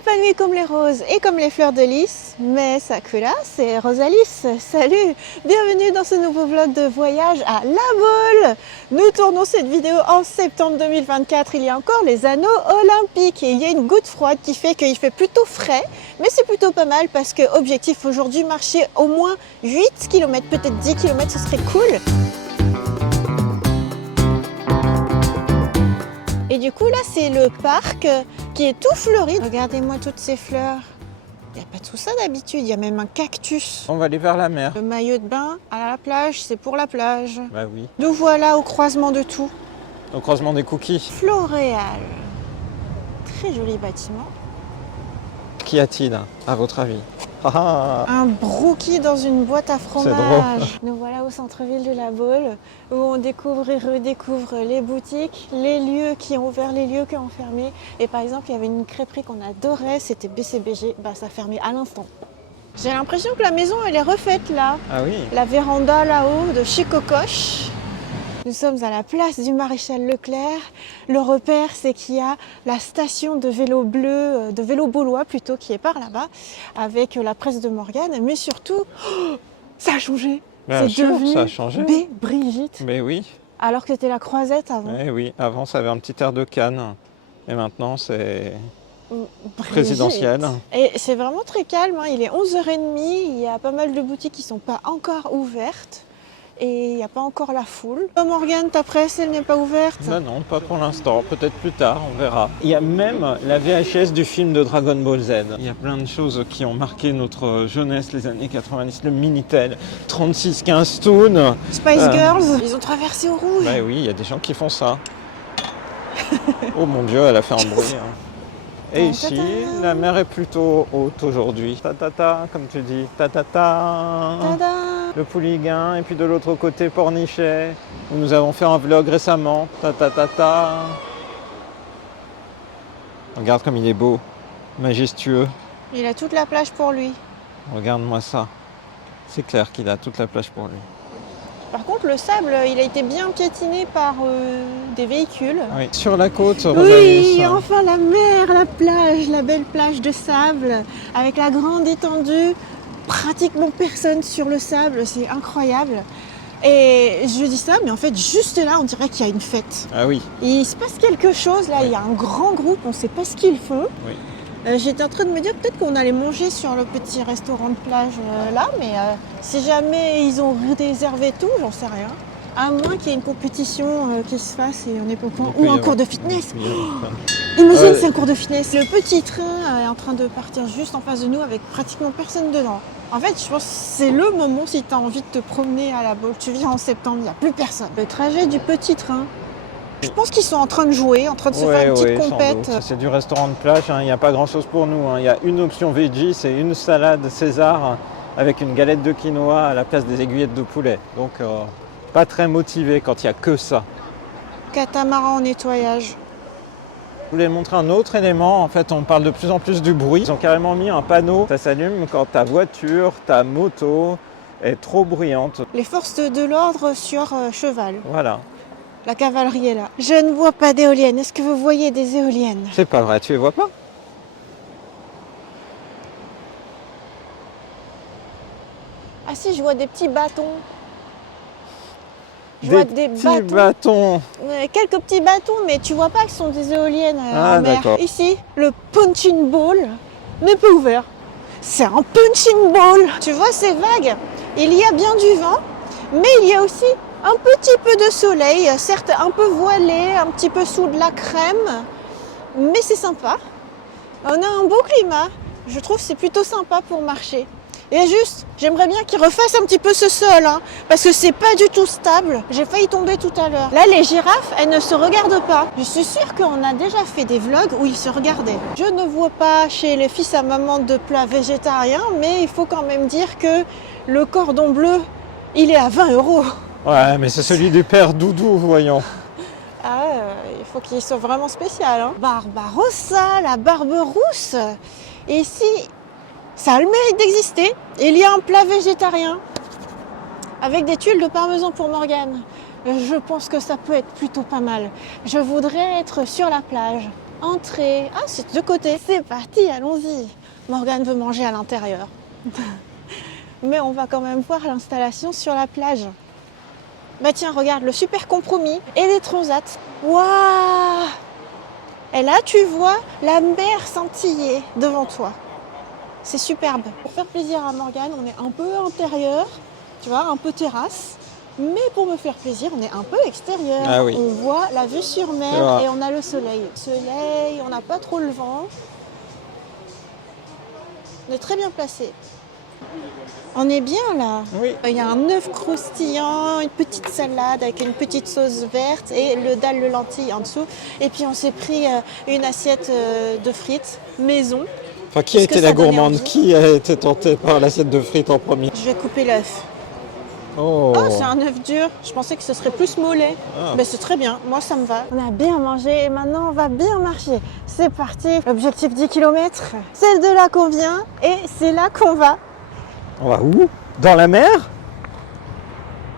épanouie comme les roses et comme les fleurs de lys, mais ça que là, c'est Rosalis. Salut, bienvenue dans ce nouveau vlog de voyage à La Baule. Nous tournons cette vidéo en septembre 2024, il y a encore les anneaux olympiques et il y a une goutte froide qui fait qu'il fait plutôt frais, mais c'est plutôt pas mal parce que objectif aujourd'hui, marcher au moins 8 km, peut-être 10 km, ce serait cool. Et du coup là c'est le parc qui est tout fleuri. Regardez-moi toutes ces fleurs. Il n'y a pas tout ça d'habitude, il y a même un cactus. On va aller vers la mer. Le maillot de bain à la plage, c'est pour la plage. Bah oui. Nous voilà au croisement de tout. Au croisement des cookies. Floréal. Très joli bâtiment. Qu'y a-t-il à votre avis? Un brookie dans une boîte à fromage. Drôle. Nous voilà au centre-ville de La Baule où on découvre et redécouvre les boutiques, les lieux qui ont ouvert, les lieux qui ont fermé. Et par exemple, il y avait une crêperie qu'on adorait, c'était BCBG, bah ça a fermé à l'instant. J'ai l'impression que la maison elle est refaite là. Ah oui. La véranda là-haut de chez Cocoche. Nous sommes à la place du Maréchal Leclerc. Le repère, c'est qu'il y a la station de vélo bleu, de vélo baulois plutôt, qui est par là-bas, avec la presse de Morgane. Mais surtout, ça a changé. Bien C'est sûr, devenu ça a changé. B. Brigitte. Mais oui. Alors que c'était la Croisette avant. Eh oui. Avant, ça avait un petit air de Cannes. Et maintenant, c'est Brigitte. présidentiel. Et c'est vraiment très calme. Hein. Il est 11h30. Il y a pas mal de boutiques qui ne sont pas encore ouvertes. Et il n'y a pas encore la foule. Morgane, ta presse, elle n'est pas ouverte? Ben non, pas pour l'instant. Peut-être plus tard, on verra. Il y a même la VHS du film de Dragon Ball Z. Il y a plein de choses qui ont marqué notre jeunesse, les années 90. Le Minitel, 3615 Toon. Spice Girls, ils ont traversé au rouge. Bah oui, il y a des gens qui font ça. Oh mon Dieu, elle a fait un bruit. Hein. Et ici, la mer est plutôt haute aujourd'hui. Ta-ta-ta, comme tu dis. Ta-ta-ta. Tada. Le Pouliguen, et puis de l'autre côté, Pornichet, où nous avons fait un vlog récemment. Ta-ta-ta-ta. Regarde comme il est beau, majestueux. Il a toute la plage pour lui. Regarde-moi ça. C'est clair qu'il a toute la plage pour lui. Par contre, le sable, il a été bien piétiné par des véhicules. Oui. Sur la côte, Oui, Rosalis. enfin la mer, la plage, la belle plage de sable, avec la grande étendue, pratiquement personne sur le sable, c'est incroyable. Et je dis ça, mais en fait, juste là, on dirait qu'il y a une fête. Ah oui. Il se passe quelque chose, là, Oui. il y a un grand groupe, on ne sait pas ce qu'ils font. Oui. J'étais en train de me dire peut-être qu'on allait manger sur le petit restaurant de plage là, mais si jamais ils ont réservé tout, j'en sais rien. À moins qu'il y ait une compétition qui se fasse et on est pas au courant. Ou un cours de fitness. Imagine, c'est un cours de fitness. Le petit train est en train de partir juste en face de nous avec pratiquement personne dedans. En fait, je pense que c'est le moment si tu as envie de te promener à La Baule. Tu viens en septembre, il n'y a plus personne. Le trajet du petit train. Je pense qu'ils sont en train de jouer, en train de se faire une petite compète. C'est du restaurant de plage, il n'y a pas grand-chose pour nous. Il y a une option veggie, c'est une salade César avec une galette de quinoa à la place des aiguillettes de poulet. Donc, pas très motivé quand il n'y a que ça. Catamaran en nettoyage. Je voulais montrer un autre élément. En fait, on parle de plus en plus du bruit. Ils ont carrément mis un panneau. Ça s'allume quand ta voiture, ta moto est trop bruyante. Les forces de l'ordre sur cheval. Voilà. La cavalerie est là. Je ne vois pas d'éoliennes. Est-ce que vous voyez des éoliennes? C'est pas vrai, tu les vois pas? Ah si, je vois des petits bâtons. Je Des vois des petits bâtons. Quelques petits bâtons, mais tu vois pas que ce sont des éoliennes Ah, en mer. d'accord. Ici, le punching ball n'est pas ouvert. C'est un punching ball. Tu vois ces vagues? Il y a bien du vent, mais il y a aussi un petit peu de soleil, certes un peu voilé, un petit peu sous de la crème, mais c'est sympa. On a un beau climat. Je trouve que c'est plutôt sympa pour marcher. Et juste, j'aimerais bien qu'ils refassent un petit peu ce sol, hein, parce que c'est pas du tout stable. J'ai failli tomber tout à l'heure. Là, les girafes, elles ne se regardent pas. Je suis sûre qu'on a déjà fait des vlogs où ils se regardaient. Je ne vois pas chez les fils à maman de plats végétariens, mais il faut quand même dire que le cordon bleu, il est à 20 €. Ouais, mais c'est celui du père Doudou, voyons. Ah, il faut qu'il soit vraiment spécial. Hein. Barbarossa, la barbe rousse. Et ici, ça a le mérite d'exister. Il y a un plat végétarien avec des tuiles de parmesan pour Morgane. Je pense que ça peut être plutôt pas mal. Je voudrais être sur la plage Entrée. Ah, c'est de côté. C'est parti, allons-y. Morgane veut manger à l'intérieur. Mais on va quand même voir l'installation sur la plage. Bah tiens, regarde, le super compromis et les transats. Waouh! Et là, tu vois la mer scintiller devant toi. C'est superbe. Pour faire plaisir à Morgane, on est un peu intérieur, tu vois, un peu terrasse. Mais pour me faire plaisir, on est un peu extérieur. Ah oui. On voit la vue sur mer et on a le soleil. Soleil, on n'a pas trop le vent. On est très bien placé. On est bien là. Oui. Il y a un œuf croustillant, une petite salade avec une petite sauce verte et le dalle de lentilles en dessous. Et puis on s'est pris une assiette de frites maison. Enfin, qui a été la gourmande? Qui a été tentée par l'assiette de frites en premier? Je vais couper l'œuf. Oh, Oh, c'est un œuf dur. Je pensais que ce serait plus mollet. Ah. Mais c'est très bien. Moi, ça me va. On a bien mangé et maintenant, on va bien marcher. C'est parti. Objectif 10 km. C'est de là qu'on vient et c'est là qu'on va. On va où? Dans la mer?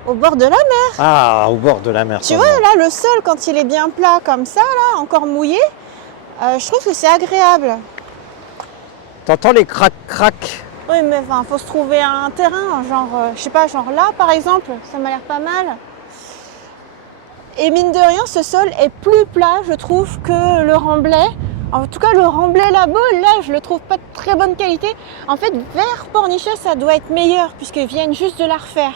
Au bord de la mer. Ah, au bord de la mer. Tu vois, là, le sol, quand il est bien plat comme ça, là, encore mouillé, je trouve que c'est agréable. T'entends les crac-crac? Oui, mais enfin, faut se trouver un terrain, genre, je sais pas, genre là, par exemple, ça m'a l'air pas mal. Et mine de rien, ce sol est plus plat, je trouve, que le remblai. En tout cas, le remblai là-bas, là, je le trouve pas de très bonne qualité. En fait, vers Pornichet, ça doit être meilleur, puisqu'ils viennent juste de la refaire.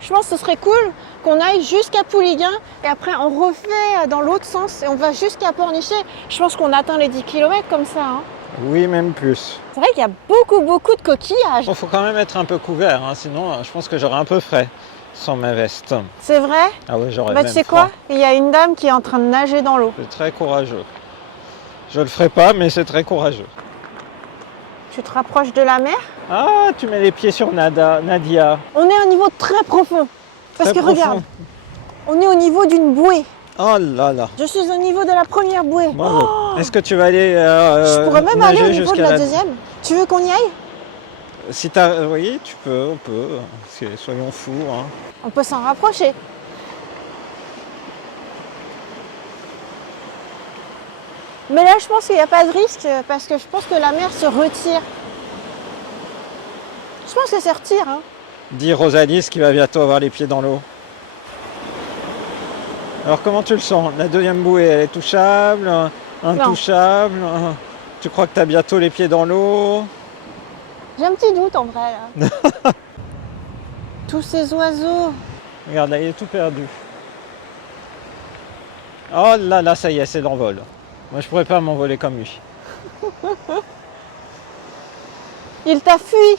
Je pense que ce serait cool qu'on aille jusqu'à Pouliguen et après on refait dans l'autre sens et on va jusqu'à Pornichet. Je pense qu'on atteint les 10 km comme ça. Hein. Oui, même plus. C'est vrai qu'il y a beaucoup de coquillages. Il faut quand même être un peu couvert, hein, sinon je pense que j'aurais un peu frais sans ma veste. C'est vrai? Ah oui, j'aurais Bah même tu sais froid. quoi? Il y a une dame qui est en train de nager dans l'eau. C'est très courageux. Je le ferai pas, mais c'est très courageux. Tu te rapproches de la mer? Ah, tu mets les pieds sur Nadia. On est à un niveau très profond. Parce Très que profond. regarde, on est au niveau d'une bouée. Oh là là. Je suis au niveau de la première bouée. Bravo. Oh, Est-ce que tu vas aller je pourrais même aller au nager niveau de jusqu'à la deuxième. Tu veux qu'on y aille? Si t'as... Oui, tu peux, on peut. Soyons fous. Hein. On peut s'en rapprocher. Mais là, je pense qu'il n'y a pas de risque parce que je pense que la mer se retire. Je pense que ça se retire. Hein. Dis Rosalie qui va bientôt avoir les pieds dans l'eau. Alors comment tu le sens? La deuxième bouée, elle est touchable, intouchable? Tu crois que tu as bientôt les pieds dans l'eau? J'ai un petit doute en vrai là. Tous ces oiseaux. Regarde, là, il est tout perdu. Oh là là, ça y est, c'est l'envol. Moi, je pourrais pas m'envoler comme lui. Il t'a fui.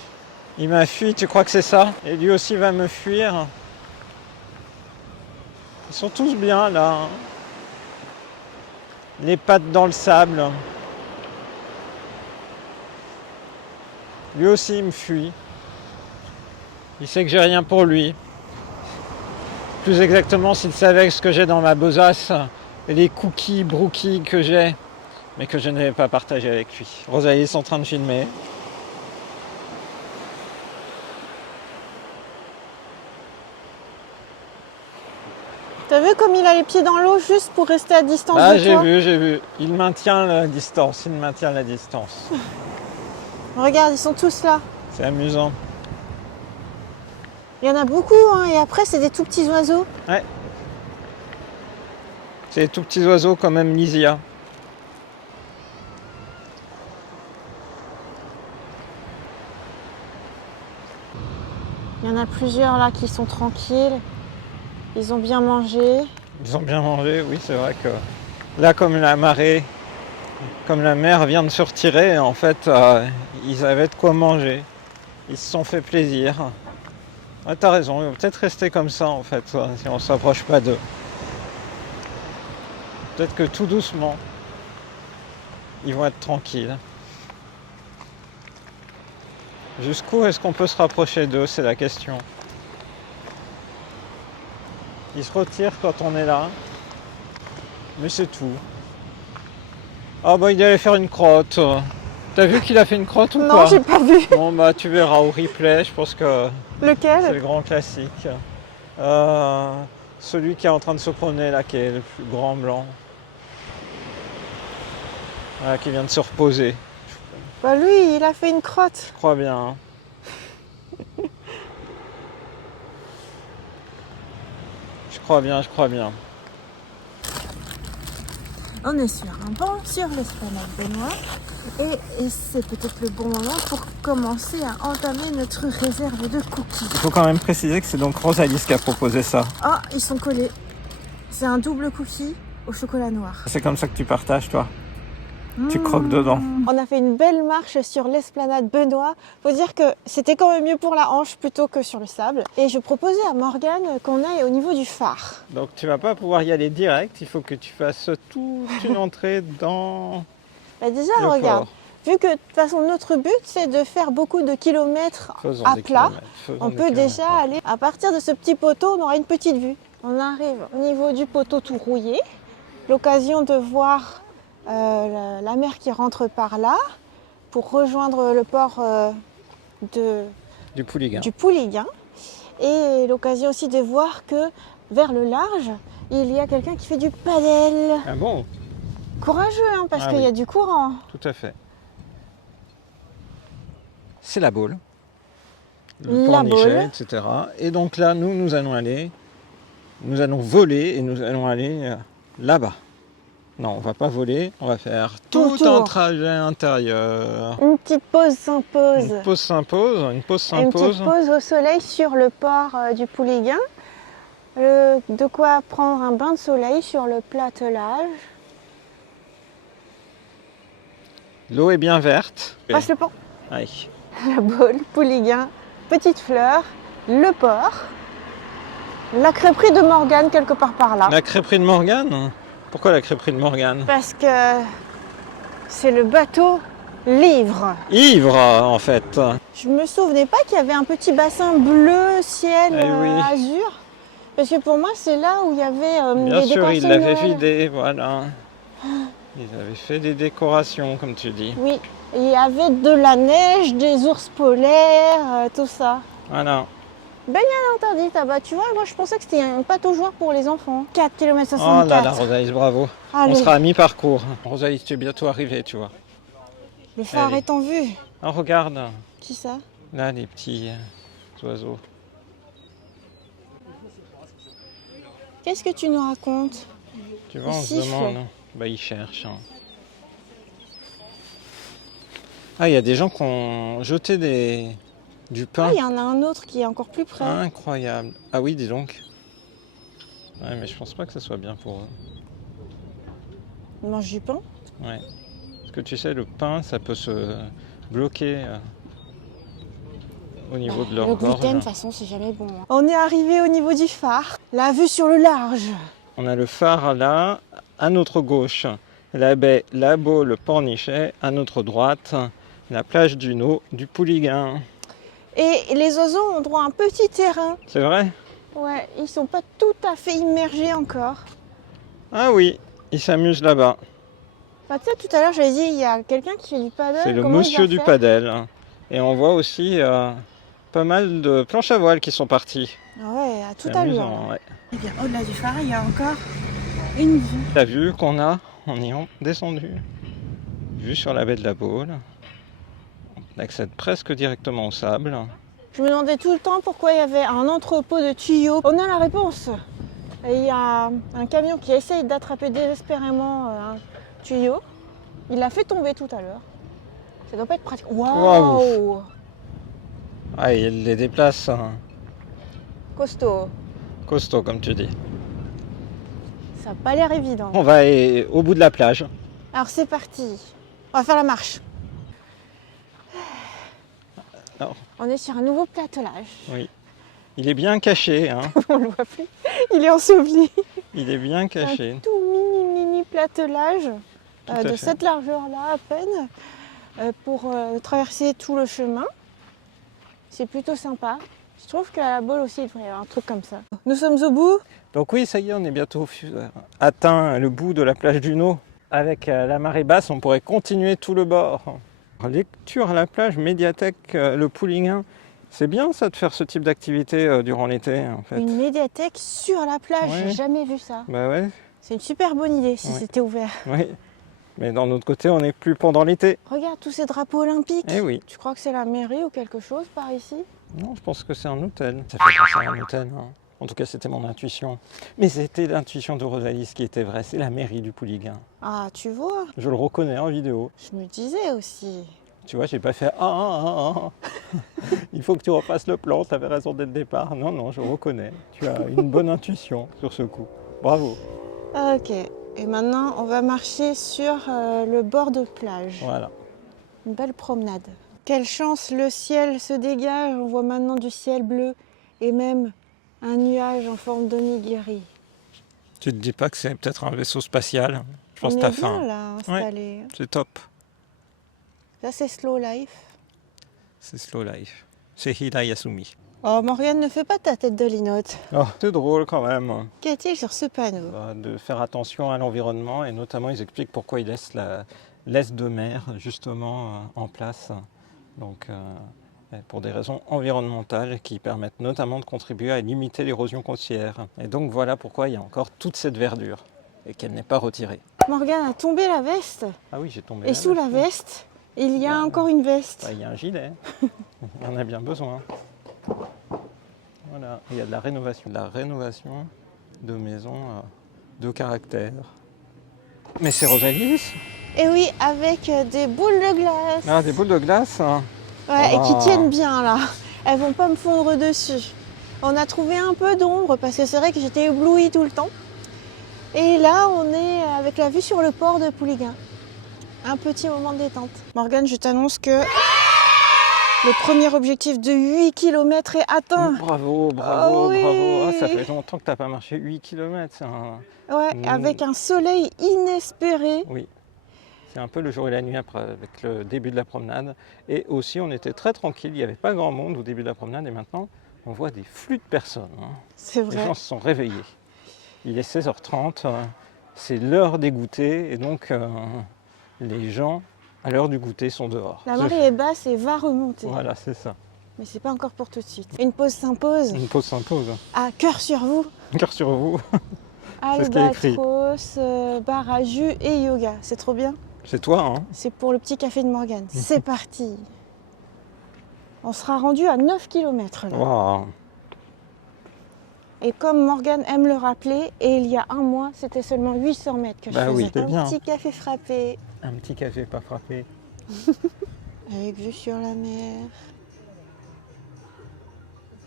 Il m'a fui, tu crois que c'est ça? Et lui aussi va me fuir. Ils sont tous bien là. Les pattes dans le sable. Lui aussi il me fuit. Il sait que j'ai rien pour lui. Plus exactement s'il savait ce que j'ai dans ma besace et les cookies brookies que j'ai, mais que je ne vais pas partager avec lui. Rosalie est en train de filmer. T'as vu comme il a les pieds dans l'eau juste pour rester à distance Ah, de toi? j'ai vu. Il maintient la distance, Regarde, ils sont tous là. C'est amusant. Il y en a beaucoup, hein, et après, c'est des tout petits oiseaux. Ouais. C'est des tout petits oiseaux quand même, Lysia. Il y en a plusieurs là qui sont tranquilles. Ils ont bien mangé. Ils ont bien mangé, oui, c'est vrai que là, comme la marée, comme la mer vient de se retirer, en fait, ils avaient de quoi manger. Ils se sont fait plaisir. Ouais, t'as raison, ils vont peut-être rester comme ça, en fait, si on ne s'approche pas d'eux. Peut-être que tout doucement, ils vont être tranquilles. Jusqu'où est-ce qu'on peut se rapprocher d'eux, c'est la question. Ils se retirent quand on est là, mais c'est tout. Ah bah il allait faire une crotte. T'as vu qu'il a fait une crotte ou pas? Non, j'ai pas vu. Bon bah tu verras au replay, je pense que c'est Lequel? le grand classique. Celui qui est en train de se promener là, qui est le plus grand blanc. Voilà, qui vient de se reposer. Bah lui, il a fait une crotte. Je crois bien. Hein. Je crois bien, je crois bien. On est sur un banc sur l'esplanade Benoît et c'est peut-être le bon moment pour commencer à entamer notre réserve de cookies. Il faut quand même préciser que c'est donc Rosalis qui a proposé ça. Ah, ils sont collés. C'est un double cookie au chocolat noir. C'est comme ça que tu partages, toi. Tu croques dedans. On a fait une belle marche sur l'esplanade Benoît. Faut dire que c'était quand même mieux pour la hanche plutôt que sur le sable. Et je proposais à Morgane qu'on aille au niveau du phare. Donc tu vas pas pouvoir y aller direct, il faut que tu fasses toute une entrée dans Bah déjà, le regarde, port. vu que de toute façon notre but c'est de faire beaucoup de kilomètres Faisons à des plat, kilomètres, faisons on des peut kilomètres. déjà aller à partir de ce petit poteau, on aura une petite vue. On arrive au niveau du poteau tout rouillé, l'occasion de voir la mer qui rentre par là pour rejoindre le port Du Pouliguen. du Pouliguen et l'occasion aussi de voir que vers le large il y a quelqu'un qui fait du padel. Ah bon? Courageux hein, parce Ah qu'il oui. y a du courant. Tout à fait. C'est la Baule. Le La Pornichet, Baule. etc. Et donc là, nous allons voler et nous allons aller là-bas. Non, on va pas voler, on va faire tout Autour. un trajet intérieur. Une petite pause s'impose. Une pause s'impose, une pause Une petite s'impose. pause au soleil sur le port du Pouliguen. De quoi prendre un bain de soleil sur le platelage. L'eau est bien verte. Passe le pont. Aïe. La Baule, Pouliguen, Petite Fleur, le port. La crêperie de Morgane quelque part par là. La crêperie de Morgane? Pourquoi la crêperie de Morgane? Parce que c'est le bateau Livre. Ivre, en fait. Je me souvenais pas qu'il y avait un petit bassin bleu, ciel, Eh oui. azur. Parce que pour moi, c'est là où il y avait Bien des sûr, décorations ils de l'avaient Noël. vidé, voilà. Ils avaient fait des décorations, comme tu dis. Oui, et il y avait de la neige, des ours polaires, tout ça. Voilà. Interdit là-bas, tu vois, moi je pensais que c'était un plateau joueur pour les enfants. 4 km Oh là 64. là, Rosalis, bravo. Allez. On sera à mi-parcours. Rosalis, tu es bientôt arrivé, tu vois. Le phare Allez. est en vue. Oh, regarde, Qui ça? là, les petits oiseaux. Qu'est-ce que tu nous racontes? Tu vois, on se Ils demande. sifflent. Bah, ils cherchent. Hein. Ah, il y a des gens qui ont jeté du pain. Ah, il y en a un autre qui est encore plus près. Incroyable. Ah oui, dis donc. Ouais, mais je pense pas que ce soit bien pour eux. Ils mangent du pain. Ouais. Parce que tu sais, le pain, ça peut se bloquer au niveau de leur Le gluten, de gorge. toute façon, c'est jamais bon. hein. On est arrivé au niveau du phare. La vue sur le large. On a le phare là, à notre gauche, la baie, la Baule, le Pornichet, à notre droite, la plage du Nau, du Pouliguen. Et les oiseaux ont droit à un petit terrain. C'est vrai? Ouais, ils sont pas tout à fait immergés encore. Ah oui, ils s'amusent là-bas. Bah, tu sais, tout à l'heure, j'avais dit, il y a quelqu'un qui fait du paddle. C'est le Comment il monsieur va du faire padel. Et on voit aussi pas mal de planches à voile qui sont parties. Ah ouais, à tout C'est à l'heure. amusant, ouais. Et bien, au-delà du phare, il y a encore une vue. La vue qu'on a en ayant descendu. Vue sur la baie de la Baule. On accède presque directement au sable. Je me demandais tout le temps pourquoi il y avait un entrepôt de tuyaux. On a la réponse. Et il y a un camion qui essaye d'attraper désespérément un tuyau. Il l'a fait tomber tout à l'heure. Ça doit pas être pratique. Waouh! Ah, il les déplace Costaud. costaud, comme tu dis. Ça n'a pas l'air évident. On va au bout de la plage. Alors c'est parti. On va faire la marche. Alors. On est sur un nouveau platelage. Oui. Il est bien caché, hein. On le voit plus. Il est enseveli. Il est bien caché. Un tout mini platelage à de fait. cette largeur-là à peine pour traverser tout le chemin. C'est plutôt sympa. Je trouve qu'à la Baule aussi, il devrait y avoir un truc comme ça. Nous sommes au bout. Donc oui, ça y est, on est bientôt atteint le bout de la plage du Nau. Avec la marée basse, on pourrait continuer tout le bord. Lecture à la plage, médiathèque, le Pouliguen. C'est bien ça de faire ce type d'activité durant l'été en fait. Une médiathèque sur la plage, Ouais. j'ai jamais vu ça. Bah ouais, C'est une super bonne idée si Ouais. c'était ouvert. oui. Mais d'un autre côté, on n'est plus pendant l'été. Regarde tous ces drapeaux olympiques. Eh oui. Tu crois que c'est la mairie ou quelque chose par ici? Non, je pense que c'est un hôtel. Ça fait penser à un hôtel. Hein. En tout cas, c'était mon intuition. Mais c'était l'intuition de Rosalie, ce qui était vrai. C'est la mairie du Pouliguen. Ah, tu vois, Je le reconnais en vidéo. je me disais aussi. Tu vois, j'ai pas fait Il faut que tu refasses le plan, tu avais raison dès le départ. Non, non, je reconnais. Tu as une bonne intuition sur ce coup. Bravo. Ok, et maintenant on va marcher sur le bord de plage. Voilà. Une belle promenade. Quelle chance, le ciel se dégage. On voit maintenant du ciel bleu et même un nuage en forme d'onigiri. Tu te dis pas que c'est peut-être un vaisseau spatial? Je pense On que t'as est bien faim. là, installé. C'est top. Ça c'est slow life. C'est slow life. C'est Hida Yasumi. Oh Morgane, ne fais pas ta tête de linotte. Oh, c'est drôle quand même. Qu'y a-t-il sur ce panneau? De faire attention à l'environnement et notamment ils expliquent pourquoi ils laissent la laisse de mer justement en place. Donc pour des raisons environnementales qui permettent notamment de contribuer à limiter l'érosion côtière. Et donc voilà pourquoi il y a encore toute cette verdure et qu'elle n'est pas retirée. Morgane a tombé la veste. Ah oui, j'ai tombé. Et sous la veste, il y a encore une veste. Bah, il y a un gilet. Il y en a bien besoin. Voilà, il y a de la rénovation. De la rénovation de maisons de caractère. Mais c'est Rosalie. Et oui, avec des boules de glace. Ah, des boules de glace. Hein. Ouais, et qui Oh. tiennent bien là. Elles vont pas me fondre dessus. On a trouvé un peu d'ombre parce que c'est vrai que j'étais éblouie tout le temps. Et là, on est avec la vue sur le port de Pouliguen. Un petit moment de détente. Morgane, je t'annonce que le premier objectif de 8 km est atteint. Bravo, bravo, Oh oui. bravo. Ah, ça fait longtemps que tu n'as pas marché 8 km. Ouais, avec un soleil inespéré. Oui, c'est un peu le jour et la nuit après, avec le début de la promenade. Et aussi, on était très tranquille. Il n'y avait pas grand monde au début de la promenade. Et maintenant, on voit des flux de personnes. Hein. C'est Les vrai. gens se sont réveillés. Il est 16h30, c'est l'heure des goûters. Et donc, les gens, à l'heure du goûter, sont dehors. La marée est basse et va remonter. Voilà, c'est ça. Mais c'est pas encore pour tout de suite. Une pause s'impose. Une pause s'impose. À cœur sur vous. Cœur sur vous. C'est ce qui est écrit. Albatros, bar à jus et yoga. C'est trop bien. C'est toi, hein? C'est pour le petit café de Morgane. C'est parti. On sera rendu à 9 km là. Waouh. Et comme Morgane aime le rappeler, et il y a un mois, c'était seulement 800 mètres que je Bah faisais. oui, c'est un bien. petit café frappé, Un petit café pas frappé. avec vue sur la mer.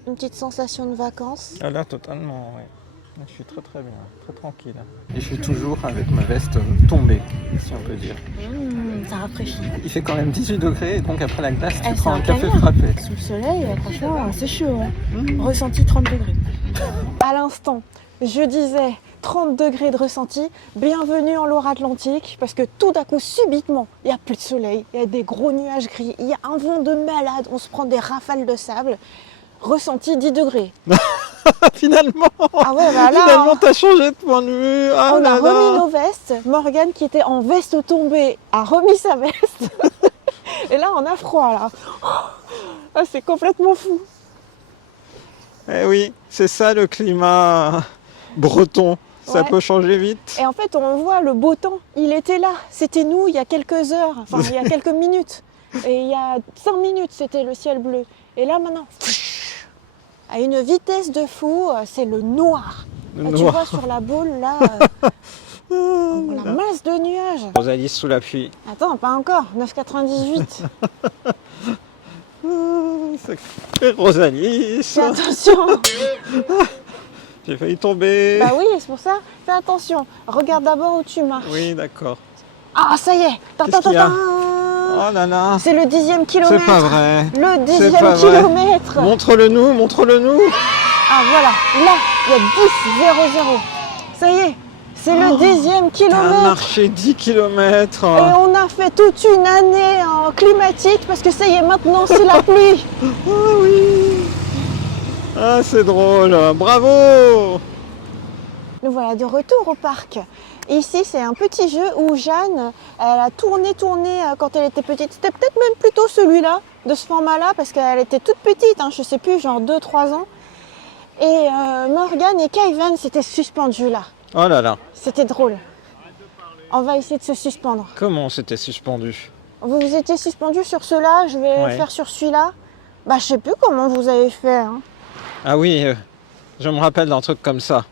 Une petite sensation de vacances. Ah là, totalement, oui. Je suis très très bien, très tranquille. Et je suis toujours avec ma veste tombée, si on peut dire. Ça rafraîchit. Il fait quand même 18 degrés, et donc après la glace, tu Eh, prends c'est un un café calvaire. frappé. Sous le soleil, franchement, c'est chaud. Ressenti 30 degrés. À l'instant, je disais 30 degrés de ressenti. Bienvenue en Loire-Atlantique, parce que tout d'un coup, subitement, il n'y a plus de soleil, il y a des gros nuages gris, il y a un vent de malade, on se prend des rafales de sable. Ressenti 10 degrés. Finalement, Ah ouais, bah là, finalement, t'as changé de point de vue. Ah on a là là. remis nos vestes. Morgane, qui était en veste tombée, a remis sa veste. Et là, on a froid, là. Ah, c'est complètement fou. Eh oui, c'est ça le climat breton. Ça Ouais. peut changer vite. Et en fait, on voit le beau temps. Il était là. C'était nous il y a quelques heures, enfin il y a quelques minutes. Et il y a 5 minutes, c'était le ciel bleu. Et là, maintenant, à une vitesse de fou, c'est le noir. Le Là, tu noir. vois sur la boule, là, la masse de nuages. Rosalie sous la pluie. Attends, pas encore, 9,98. Sacré Rosalie. Fais attention. J'ai failli tomber. Bah oui, c'est pour ça. Fais attention. Regarde d'abord où tu marches. Oui, d'accord. Ah, ça y est. Qu'est-ce qu'il y a Oh là là. C'est le 10e kilomètre. C'est pas vrai. Le C'est pas 10e vrai. kilomètre. Montre-le nous, montre-le nous. Ah voilà, là, il y a 10,00. Ça y est, c'est le 10e T'as kilomètre. marché 10 km. Et on a fait toute une année en climatique parce que ça y est, maintenant c'est la pluie. Ah oui. Ah, c'est drôle. Bravo. Nous voilà de retour au parc. Ici, c'est un petit jeu où Jeanne, elle a tourné quand elle était petite. C'était peut-être même plutôt celui-là, de ce format-là, parce qu'elle était toute petite, hein, je sais plus, genre 2-3 ans. Et Morgane et Kaivan s'étaient suspendus là. Oh là là. C'était drôle. On va essayer de se suspendre. Comment c'était suspendu? Vous vous étiez suspendu sur ceux-là, je vais Ouais. faire sur celui-là. Bah, je sais plus comment vous avez fait. Hein. Ah oui, je me rappelle d'un truc comme ça.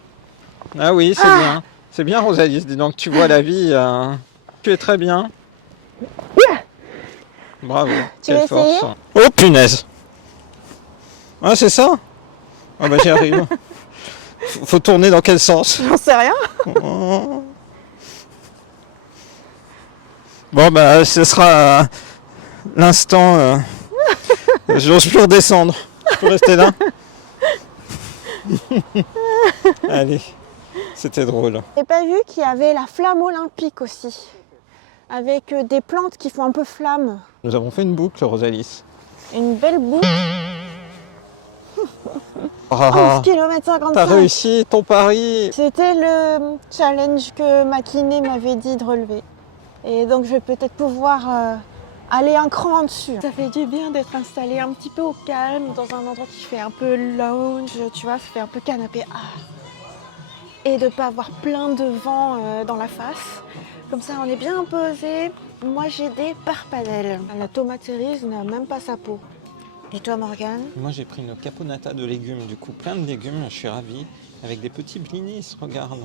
Ah oui, c'est bien. C'est bien, Rosalie. Dis donc, tu vois la vie. Tu es très bien. Bravo. Tu veux Quelle force. essayer? Oh punaise. Ah, c'est ça? Ah bah j'y arrive. Faut tourner dans quel sens? J'en sais rien. Oh. Bon bah ce sera l'instant. J'ose plus redescendre. Je peux rester là? Allez, c'était drôle. J'ai pas vu qu'il y avait la flamme olympique aussi. Avec des plantes qui font un peu flamme. Nous avons fait une boucle, Rosalie. Une belle boucle. Ah, 11 km 55. t'as réussi ton pari. C'était le challenge que ma kiné m'avait dit de relever. Et donc je vais peut-être pouvoir aller un cran en dessus. Ça fait du bien d'être installé un petit peu au calme, dans un endroit qui fait un peu lounge, tu vois, ça fait un peu canapé. Et de ne pas avoir plein de vent dans la face. Comme ça, on est bien posé. Moi, j'ai des parpadelles. La tomate cerise n'a même pas sa peau. Et toi, Morgane? Moi j'ai pris une caponata de légumes, du coup plein de légumes, je suis ravi. Avec des petits blinis, regarde.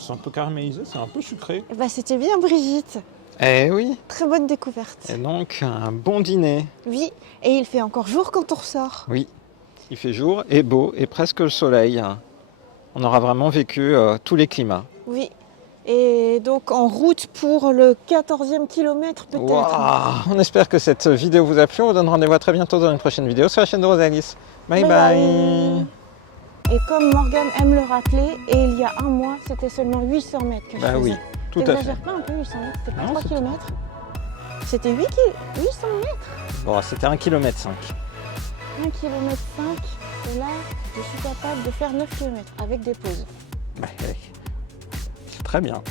C'est un peu caramélisé, c'est un peu sucré. Bah, c'était bien, Brigitte. Eh oui. Très bonne découverte. Et donc un bon dîner. Oui, et il fait encore jour quand on ressort. Oui. Il fait jour et beau et presque le soleil. On aura vraiment vécu tous les climats. Oui. Et donc en route pour le 14e kilomètre peut-être. Waouh. On espère que cette vidéo vous a plu. On vous donne rendez-vous à très bientôt dans une prochaine vidéo sur la chaîne de Rosalie. Bye Bye bye. bye. Et comme Morgane aime le rappeler, et il y a un mois, c'était seulement 800 mètres que je Bah faisais. oui, tout à fait. T'exagères pas un peu 800 mètres, c'était pas Non, 3 c'était- km. C'était 800 mètres. Bon, c'était 1,5 km. 1 km 5. Et là, je suis capable de faire 9 km avec des pauses. C'est très bien.